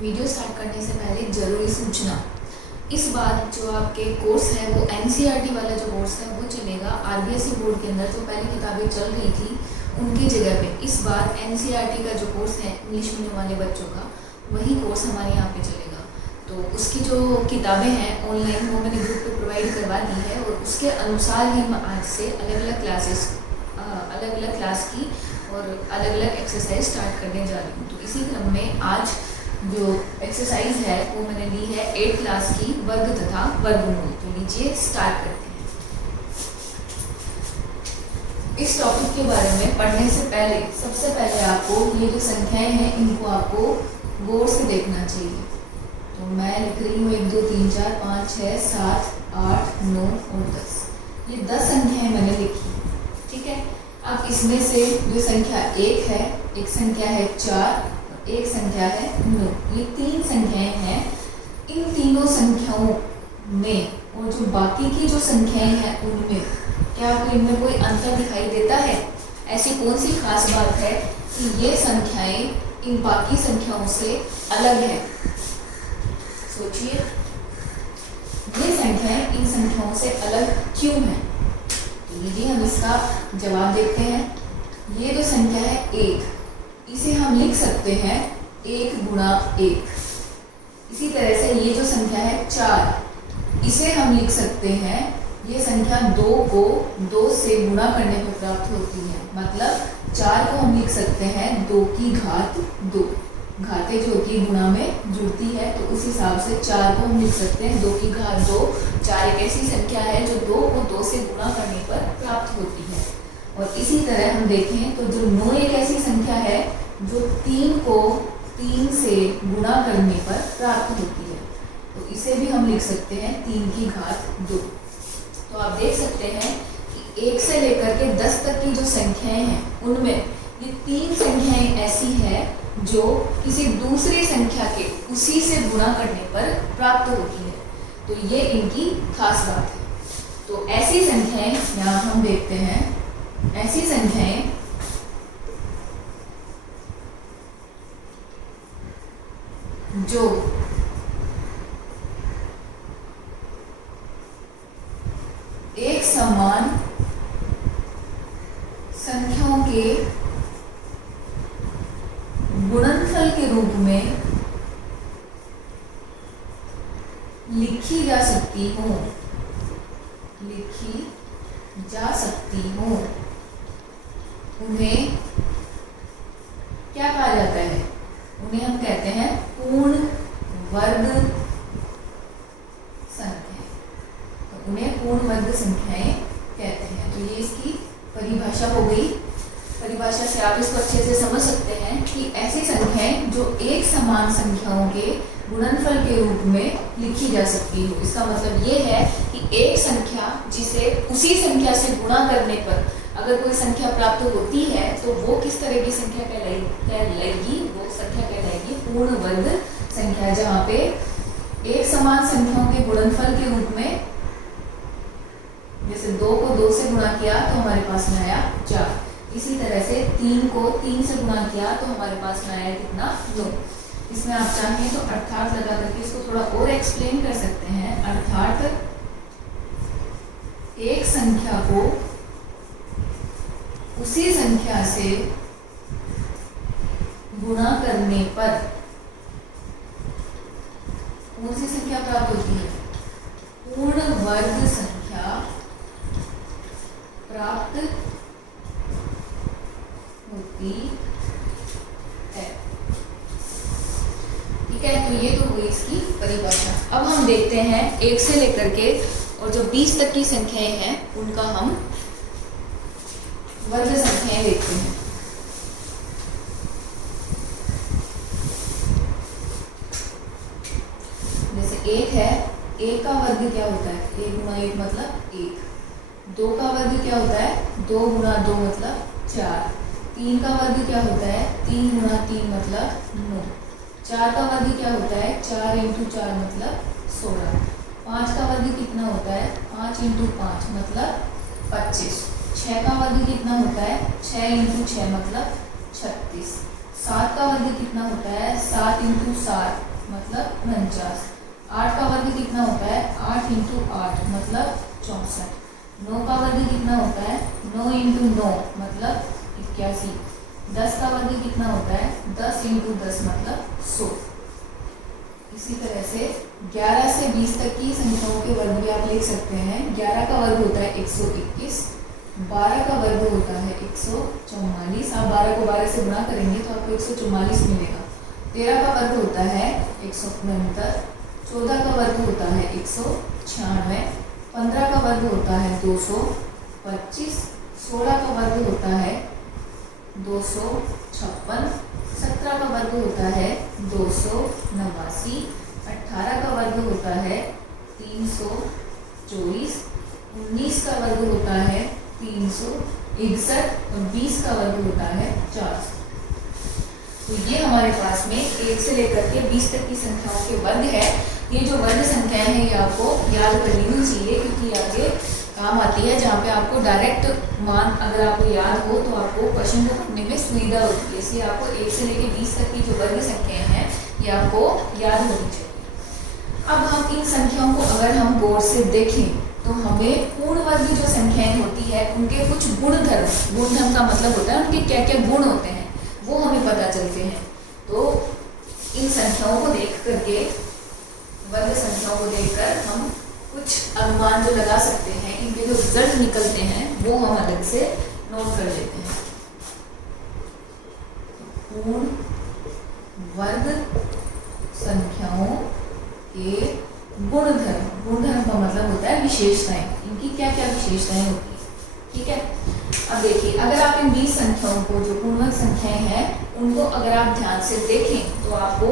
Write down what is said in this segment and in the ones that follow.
Video start करने से पहले ज़रूरी सूचना। इस बार जो आपके कोर्स है वो एनसीईआरटी वाला जो कोर्स है वो चलेगा। आरबीएसई बोर्ड के अंदर जो पहले किताबें चल रही थी उनकी जगह पे इस बार एनसीईआरटी का जो कोर्स है इंग्लिश मीडियम वाले बच्चों का, वही कोर्स हमारे यहाँ पे चलेगा। तो उसकी जो किताबें हैं ऑनलाइन वो मैंने ग्रुप पे प्रोवाइड करवा दी है और उसके अनुसार ही मैं आज से अलग अलग क्लास की और अलग अलग एक्सरसाइज स्टार्ट करने जा रही हूँ। तो इसी क्रम में आज जो एक्सरसाइज है वो मैंने ली है 8th क्लास की, वर्ग तथा वर्गमूल। तो लीजिए स्टार्ट करते हैं। इस टॉपिक के बारे में पढ़ने से पहले सबसे पहले आपको ये जो संख्याएं हैं इनको आपको गौर से देखना चाहिए। तो मैं लिख रही हूँ 1 2 3 4 5 6 7 8 9 और 10। ये 10 संख्याएं मैंने लिखी, ठीक है। अब इसमें से जो संख्या 1 है, एक संख्या है 4, एक संख्या है 9, ये 3 संख्याएं हैं। इन तीनों संख्याओं में और जो बाकी की जो संख्याएं हैं उनमें क्या आपको इनमें कोई अंतर दिखाई देता है? ऐसी कौन सी खास बात है कि ये संख्याएं इन बाकी संख्याओं से अलग है? सोचिए, ये संख्याएं इन संख्याओं से अलग क्यों हैं? तो लीजिए हम इसका जवाब देखते हैं। ये जो संख्या है 1, इसे हम लिख सकते हैं 1 गुणा 1। इसी तरह से ये जो संख्या है 4, इसे हम लिख सकते हैं, ये संख्या 2 को 2 से गुणा करने पर प्राप्त होती है। मतलब 4 को हम लिख सकते हैं 2 की घात 2। घातें जो कि गुणा में जुड़ती है, तो उस हिसाब से 4 को हम लिख सकते हैं 2 की घात 2। 4 एक ऐसी संख्या है जो 2 को 2 से गुणा करने पर प्राप्त होती है। और इसी तरह हम देखें तो जो 9 एक ऐसी संख्या है जो 3 को 3 से गुणा करने पर प्राप्त होती है। तो इसे भी हम लिख सकते हैं 3 की घात 2। तो आप देख सकते हैं कि 1 से लेकर के 10 तक की जो संख्याएं हैं उनमें ये 3 संख्याएं ऐसी हैं जो किसी दूसरी संख्या के उसी से गुणा करने पर प्राप्त होती है। तो ये इनकी खास बात है। तो ऐसी संख्याएं यहाँ हम देखते हैं, ऐसी संख्याएं जो एक समान संख्याओं के गुणनफल के रूप में लिखी जा सकती हो, उन्हें क्या कहा जाता है? उन्हें हम कहते हैं पूर्ण वर्ग संख्याएं। तो उन्हें पूर्ण वर्ग संख्याएं कहते हैं। तो ये इसकी परिभाषा हो गई। परिभाषा से आप इसको अच्छे से समझ सकते हैं कि ऐसी संख्याएं जो एक समान संख्याओं के गुणनफल के रूप में लिखी जा सकती हो। इसका मतलब ये है कि एक संख्या जिसे उसी संख्या से गुणा करने पर अगर कोई संख्या प्राप्त होती है तो वो किस तरह की संख्या कहलाएगी? वो संख्या कहलाएगी पूर्ण वर्ग संख्या, जहाँ पे एक समान संख्याओं के गुणनफल के रूप में, जैसे 2 को 2 से गुणा किया तो हमारे पास में आया 4। इसी तरह से 3 को 3 से गुणा किया तो हमारे पास में आया कितना? 9। इसमें आप चाहें तो अर्थात लगा करके इसको थोड़ा और एक्सप्लेन कर सकते हैं। अर्थात एक संख्या को उसी संख्या से गुणा करने पर कौन सी संख्या प्राप्त होती है? पूर्ण वर्ग संख्या प्राप्त होती है। ठीक है, तो ये तो हुई इसकी परिभाषा। अब हम देखते हैं 1 से लेकर के और जो 20 तक की संख्याएं हैं उनका हम वर्ग संख्याएं देखते हैं। जैसे 1 है, 1 का वर्ग क्या होता है? 1 गुणा 1 मतलब 1। 2 का वर्ग क्या होता है? 2 गुणा 2 मतलब 4। 3 का वर्ग क्या होता है? 3 गुणा 3 मतलब 9। 4 का वर्ग क्या होता है? 4 इंटू 4 मतलब 16। 5 का वर्ग कितना होता है? 5 इंटू 5 मतलब 25। 6 का वर्ग कितना होता है? 6 इंटू 6 मतलब 36। 7 का वर्ग कितना होता है? 7 7 इंटू 7 मतलब 49। 8 का वर्ग कितना होता है? 8 इंटू 8 मतलब 64। 9 का वर्ग कितना होता है? 9 इंटू 9 मतलब 81। 10 का वर्ग कितना होता है? 10 इंटू 10 मतलब 100। इसी तरह से 11 से 20 तक की संख्याओं के वर्ग भी आप लिख सकते हैं। 11 का वर्ग होता है 121, 12 का वर्ग होता है 144। आप 12 को 12 से गुणा करेंगे तो आपको 144 मिलेगा। 13 का वर्ग होता है 169, 14 का वर्ग होता है 196, 15 का वर्ग होता है 225, 16 का वर्ग होता है 256, 17 का वर्ग होता है 289, 18 का वर्ग होता है 324, 19 का वर्ग होता है 361 और 20 का वर्ग होता है 400। तो ये हमारे पास में 1 से लेकर के 20 तक की संख्याओं के वर्ग है। ये जो वर्ग संख्याएं हैं ये आपको याद कर लेनी चाहिए, क्योंकि आगे काम आती है, जहाँ पे आपको डायरेक्ट मान अगर आपको याद हो तो आपको क्वेश्चन को करने में सुविधा होती है। इसलिए आपको 1 से लेकर 20 तक की जो वर्ग संख्याएं हैं ये आपको याद होनी चाहिए। अब हम इन संख्याओं को अगर हम गौर से देखें तो हमें पूर्ण वर्ग जो संख्याएं होती है उनके कुछ गुणधर्म का मतलब होता है उनके क्या क्या गुण होते हैं वो हमें पता चलते हैं। तो इन संख्याओं को देख करके, वर्ग संख्याओं को देखकर हम कुछ अनुमान जो लगा सकते हैं, इनके जो रिजल्ट निकलते हैं वो हम अलग से नोट कर लेते हैं। पूर्ण वर्ग संख्याओं के गुणधर्म का मतलब होता है विशेषताएं। इनकी क्या क्या विशेषताएं होती है, ठीक है। अब देखिए, अगर आप इन 20 संख्याओं को जो पूर्ण वर्ग संख्याएं हैं उनको अगर आप ध्यान से देखें तो आपको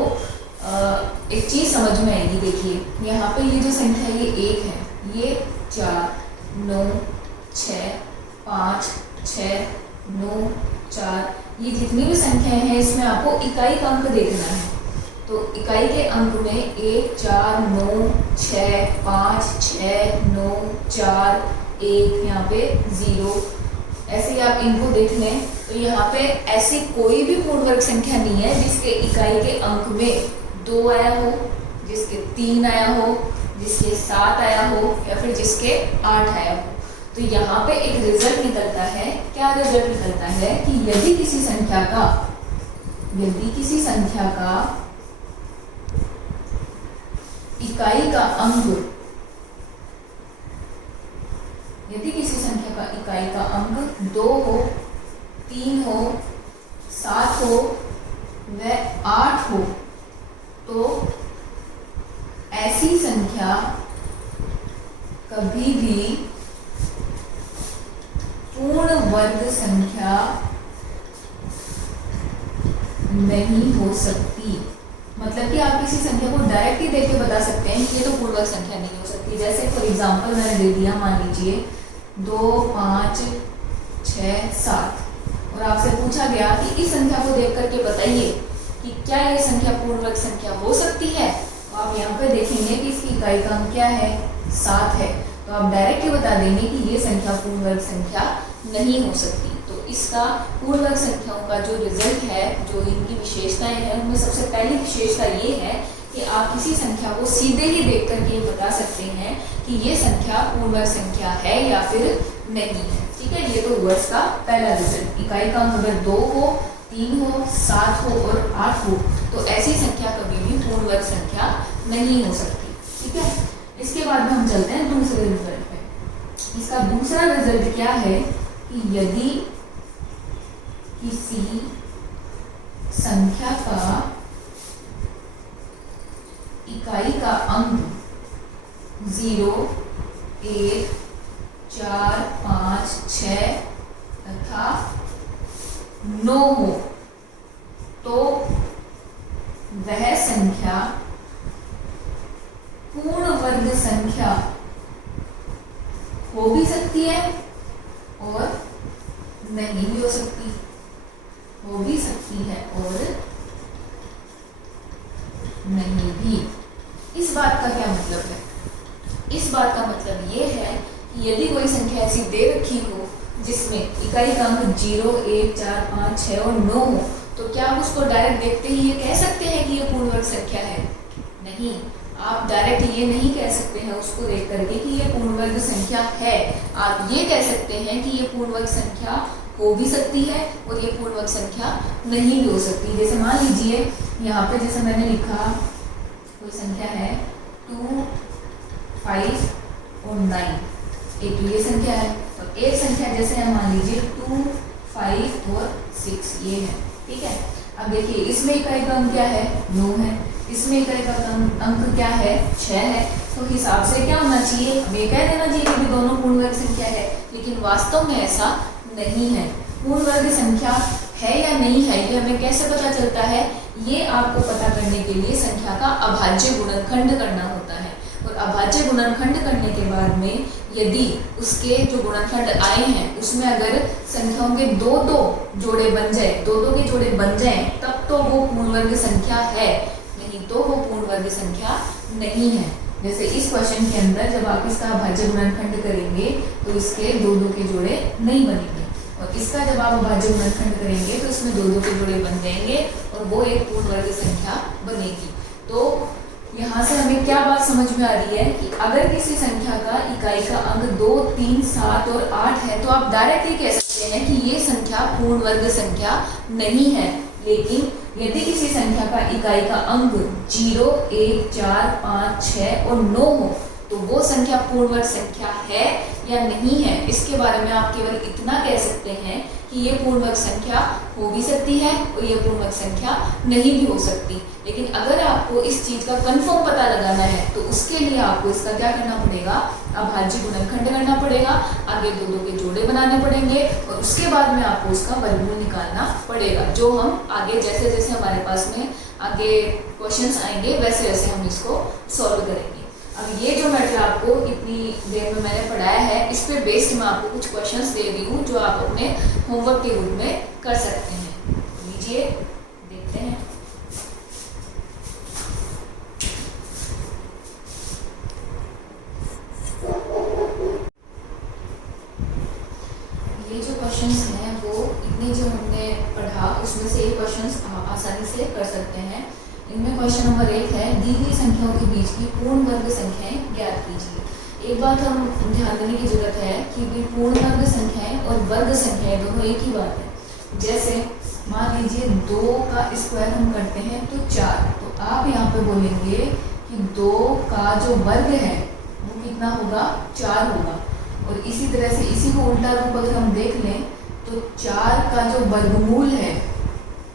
एक चीज समझ में आएगी। देखिए यहाँ पे ये जो संख्या ये 1 है, ये 4, 9, 6, 5, 6, 9, 4, ये जितनी भी संख्याएं हैं इसमें आपको इकाई का अंक देखना है। तो इकाई के अंक में 1, 4, 9, 6, 5, 6, 9, 4, 1, यहाँ पे 0, ऐसे ही आप इनको देख लें तो यहाँ पे ऐसी कोई भी पूर्ण वर्ग संख्या नहीं है जिसके इकाई के अंक में 2 आया हो, जिसके 3 आया हो, जिसके 7 आया हो या फिर जिसके 8 आया हो। तो यहाँ पे एक रिजल्ट निकलता है। क्या रिजल्ट निकलता है कि यदि किसी संख्या का इकाई का अंक, यदि किसी संख्या का इकाई का अंक 2 हो, 3 हो, 7 हो व 8 हो तो ऐसी संख्या कभी भी पूर्ण वर्ग संख्या नहीं हो सकती। मतलब कि आप किसी संख्या को डायरेक्ट ही देख के बता सकते हैं कि ये तो पूर्ण वर्ग संख्या नहीं हो सकती। जैसे फॉर एग्जांपल मैंने दे दिया, मान लीजिए 2, 5, 6, 7 और आपसे पूछा गया कि इस संख्या को देख करके बताइए कि क्या ये संख्या पूर्ण वर्ग संख्या हो सकती है। तो आप यहाँ पे देखेंगे कि इसकी इकाई का अंक क्या है, 7 है। तो आप डायरेक्ट ही बता देंगे कि ये संख्या पूर्ण वर्ग संख्या नहीं हो सकती। तो इसका पूर्ण वर्ग संख्याओं का जो रिजल्ट है, जो इनकी विशेषताएं हैं, उनमें सबसे पहली विशेषता ये है कि आप किसी संख्या को सीधे ही देख करके बता सकते हैं कि ये संख्या पूर्ण वर्ग संख्या है या फिर नहीं है। ठीक है, ये तो हुआ इसका पहला रिजल्ट। इकाई का अंक अगर 2 हो, 3 हो, 7 हो और 8 हो तो ऐसी संख्या कभी भी पूर्ण वर्ग संख्या नहीं हो सकती। ठीक है, इसके बाद में हम चलते हैं दूसरे रिजल्ट पे। इसका दूसरा रिजल्ट क्या है कि यदि किसी संख्या का इकाई का अंक 0, 1, 4, 5, 6 तथा 9 हो तो वह संख्या पूर्ण वर्ग संख्या हो भी सकती है और नहीं भी हो सकती, हो भी सकती है और नहीं भी। इस बात का क्या मतलब है? इस बात का मतलब ये है कि यदि कोई संख्या ऐसी दे रखी हो जिसमें इकाई का अंक 0, 1, 4, 5, 6 और 9 हो तो क्या हम उसको डायरेक्ट देखते ही ये कह सकते हैं कि ये पूर्ण संख्या है? नहीं, आप डायरेक्ट ये नहीं कह सकते हैं उसको देख करके कि ये पूर्ण वर्ग संख्या है। आप ये कह सकते हैं कि ये पूर्ण वर्ग संख्या हो भी सकती है और ये पूर्ण वर्ग संख्या नहीं भी हो सकती। जैसे मान लीजिए यहाँ पे जैसे मैंने लिखा कोई संख्या है 2, 5 और 9, एक ये संख्या है और एक संख्या जैसे है मान लीजिए 2, 5 और 6 ये है, ठीक है। अब देखिए इसमें इकाई का अंक क्या है? 9 है, इसमें इकाई का अंक क्या है? 6 है। तो हिसाब से क्या होना चाहिए? अब ये कह देना चाहिए कि दोनों पूर्ण वर्ग संख्या है, लेकिन वास्तव में ऐसा नहीं है। पूर्ण वर्ग संख्या है या नहीं है ये हमें कैसे पता चलता है? ये आपको पता करने के लिए संख्या का अभाज्य गुणनखंड करना होता है और अभाज्य गुणनखंड करने के बाद में यदि उसके जो गुणनखंड आए हैं उसमें अगर संख्याओं के दो जोड़े बन जाए, दो के जोड़े बन जाए, तब तो वो पूर्ण वर्ग संख्या है, नहीं तो वो पूर्ण वर्ग संख्या नहीं है। जैसे इस क्वेश्चन के अंदर जब आप इसका अभाज्य गुणनखंड करेंगे तो इसके दो के जोड़े नहीं बनेंगे और इसका जब आप अभाज्य गुणनखंड करेंगे तो इसमें दो के जोड़े बन जाएंगे और वो एक पूर्ण वर्ग संख्या बनेगी। तो यहाँ से हमें क्या बात समझ में आ रही है कि अगर किसी संख्या का इकाई का अंक 2, 3, 7 और 8 है तो आप डायरेक्टली कह सकते हैं कि ये संख्या पूर्ण वर्ग संख्या नहीं है। लेकिन यदि किसी संख्या का इकाई का अंक 0, 1, 4, 5, 6 और 9 हो तो वो संख्या पूर्ण वर्ग संख्या है या नहीं है, इसके बारे में आप केवल इतना कह सकते हैं कि ये पूर्ण वर्ग संख्या हो भी सकती है और ये पूर्ण वर्ग संख्या नहीं भी हो सकती। लेकिन अगर आपको इस चीज़ का कंफर्म पता लगाना है तो उसके लिए आपको इसका क्या करना पड़ेगा? अभाज्य गुणनखंड करना पड़ेगा, आगे दो के जोड़े बनाने पड़ेंगे और उसके बाद में आपको उसका वर्गमूल निकालना पड़ेगा, जो हम आगे जैसे जैसे हमारे पास में आगे क्वेश्चंस आएंगे वैसे वैसे हम इसको सॉल्व करेंगे। अब ये जो मैटर आपको इतनी देर में मैंने पढ़ाया है इस पे बेस्ड मैं आपको कुछ क्वेश्चंस दे रही हूँ जो आप अपने होमवर्क के रूप में कर सकते हैं। लीजिए देखते हैं। ये जो क्वेश्चंस हैं वो इतने जो हमने पढ़ा उसमें से एक क्वेश्चंस आप आसानी से कर सकते हैं। इनमें क्वेश्चन नंबर 1 है, दी गई संख्याओं के बीच की पूर्ण वर्ग संख्याएं ज्ञात कीजिए। एक बात हम ध्यान देने की जरूरत है कि भी पूर्ण वर्ग संख्याएं और वर्ग संख्याएं दोनों एक ही बात है। जैसे मान लीजिए 2 का स्क्वायर हम करते हैं तो 4, तो आप यहाँ पे बोलेंगे कि 2 का जो वर्ग है वो कितना होगा? 4 होगा। और इसी तरह से इसी को उल्टा रूप अगर हम देख लें तो 4 का जो वर्गमूल है,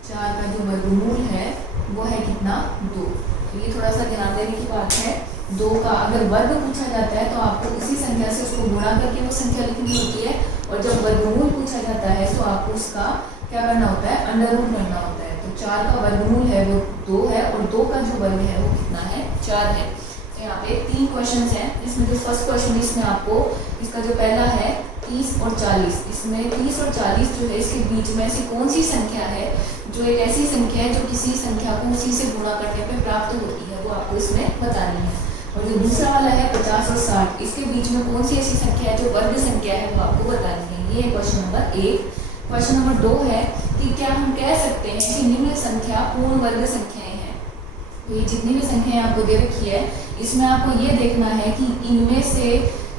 4 का जो वर्गमूल है वो है कितना? 2। तो ये थोड़ा सा ध्यान देने की बात है। 2 का अगर वर्ग पूछा जाता है तो आपको उसी संख्या से उसको गुणा करके वो संख्या लिखनी होती है और जब वर्गमूल पूछा जाता है तो आपको उसका क्या करना होता है? अंडर रूट करना होता है। तो 4 का वर्गमूल है वो 2 है और 2 का जो वर्ग है वो कितना है? 4 है। तो यहाँ पे 3 क्वेश्चन हैं। इसमें जो फर्स्ट क्वेश्चन है इसमें आपको इसका जो पहला है 30 और 40, इसमें 30 और 40 जो है इसके बीच में ऐसी कौन सी संख्या है जो एक ऐसी संख्या है जो किसी संख्या को उसी से गुणा करने पे प्राप्त होती है, वो आपको इसमें बतानी है। और जो दूसरा वाला है 50 और 60, इसके बीच में कौन सी ऐसी संख्या है जो वर्ग संख्या है वो आपको बतानी है। ये है क्वेश्चन नंबर 1। क्वेश्चन नंबर 2 है कि क्या हम कह सकते हैं कि निम्न संख्या पूर्ण वर्ग संख्याएं हैं। तो ये जितनी भी संख्याएं आपको दे रखी है इसमें आपको ये देखना है कि इनमें से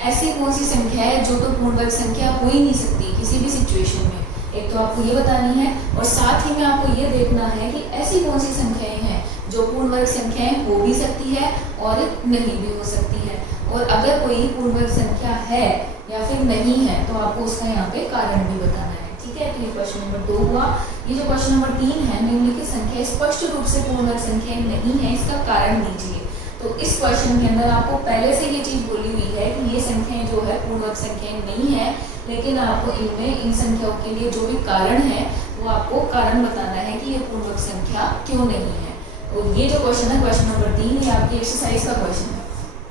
ऐसी कौन सी संख्या है जो तो पूर्ण वर्ग संख्या हो ही नहीं सकती किसी भी सिचुएशन में। एक तो आपको ये बतानी है और साथ ही में आपको ये देखना है कि ऐसी कौन सी संख्याएं हैं जो पूर्ण वर्ग संख्याएं हो भी सकती है और नहीं भी हो सकती है। और अगर कोई पूर्ण वर्ग संख्या है या फिर नहीं है तो आपको उसका यहाँ पे कारण भी बताना है। ठीक है, तो ये क्वेश्चन नंबर 2 हुआ। ये जो क्वेश्चन नंबर 3 है, निम्नलिखित संख्या स्पष्ट रूप से पूर्ण वर्ग संख्या नहीं है, इसका कारण दीजिए। तो इस क्वेश्चन के अंदर आपको पहले से ये चीज बोली हुई है कि ये संख्याएं जो है पूर्ण वर्ग संख्याएं नहीं है, लेकिन आपको इनमें इन संख्याओं के लिए जो भी कारण है वो आपको कारण बताना है कि ये पूर्ण वर्ग संख्या क्यों नहीं है। और ये जो क्वेश्चन है क्वेश्चन नंबर 3 ये आपकी एक्सरसाइज का क्वेश्चन है।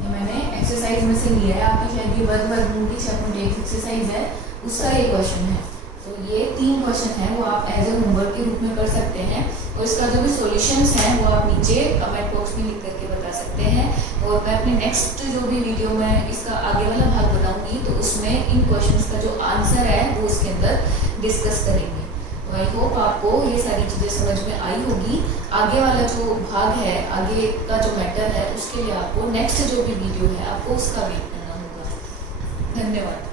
ये मैंने एक्सरसाइज में से लिया है, आपकी शायद ये वर्गमूल की शब्द एक्सरसाइज है उसका ये क्वेश्चन है। तो ये 3 क्वेश्चन है वो आप एज ए होमवर्क के रूप में कर सकते हैं और इसका जो भी सॉल्यूशंस हैं वो आप नीचे कमेंट बॉक्स में लिख करके बता सकते हैं। और मैं अपने नेक्स्ट जो भी वीडियो में इसका आगे वाला भाग बताऊंगी तो उसमें इन क्वेश्चंस का जो आंसर है वो उसके अंदर डिस्कस करेंगे। तो आई होप आपको ये सारी चीज़ें समझ में आई होगी। आगे वाला जो भाग है, आगे का जो मैटर है, उसके लिए आपको नेक्स्ट जो भी वीडियो है आपको उसका वेट करना होगा। धन्यवाद।